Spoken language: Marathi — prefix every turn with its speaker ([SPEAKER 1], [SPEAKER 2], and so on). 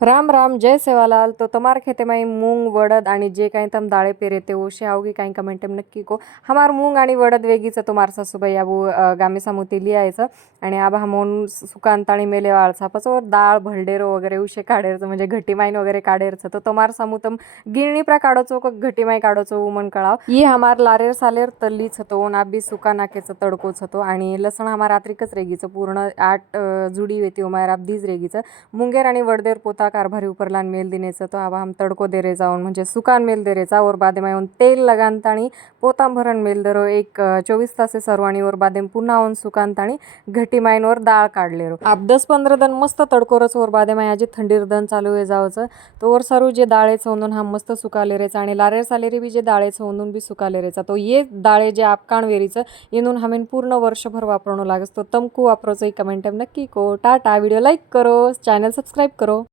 [SPEAKER 1] राम राम जय सेवालाल. तो तमार खेते माई मूंग वड़द आणि जे काही तम दाळे पेरे ते ओशे आवगी काही कमेंट नक्की को. हमार मूंग आणि वडद वेगीचं तुम्हार सासूबाई आबू गामे गामी सामुती लिहायचं आणि आबा हमोन सुकांताळी मेले वाळसा. पचवर डाळ भलडेरो वगैरे उशे काढेरचं म्हणजे घटीमाईन वगैरे काढेरचं. तो तमार सामुतम गिरणी प्रा काढोचो का घटीमाई काढोचो उमन कळाव. ये हमार लारेर सालेर तल्लीच होतो नाबी सुका नाकेचं तडकोच होतो आणि लसण हमार रात्रिकच रेगीचं. पूर्ण आठ जुडी वेती उमार अब्दीच रेगीचं. मुंगेर आणि वडदेर पोता कारभारी उपरलान मेल दिनेचं तो आवा हम तडको देरे जाऊन म्हणजे सुकान मेल देरेचा और बादे येऊन तेल लगान ताणी पोतांभरण मेल दरो एक चोवीस तासे सर्वाणी वर बादेम पुन्हा होऊन सुकान ताणी घटी माईनवर डाळ काढले रो. आप दस पंधरा दन मस्त तडकोरच वर बादे माय आजी थंडीर दन चालू आहे जावचं. तो वर सरू जे दाळेच होऊन हा मस्त सुकाले रेचा आणि लारेर सालेरी बी जे दाळेच होऊन बी सुकाले रेचा. तो ये दाळे जे आपकाण वेरीचं येऊन हमेन पूर्ण वर्षभर वापरणं लागस. तो तमकू वापरोचं कमेंट नक्की को. टाटा व्हिडिओ लाईक करो चॅनल सबस्क्राईब करो.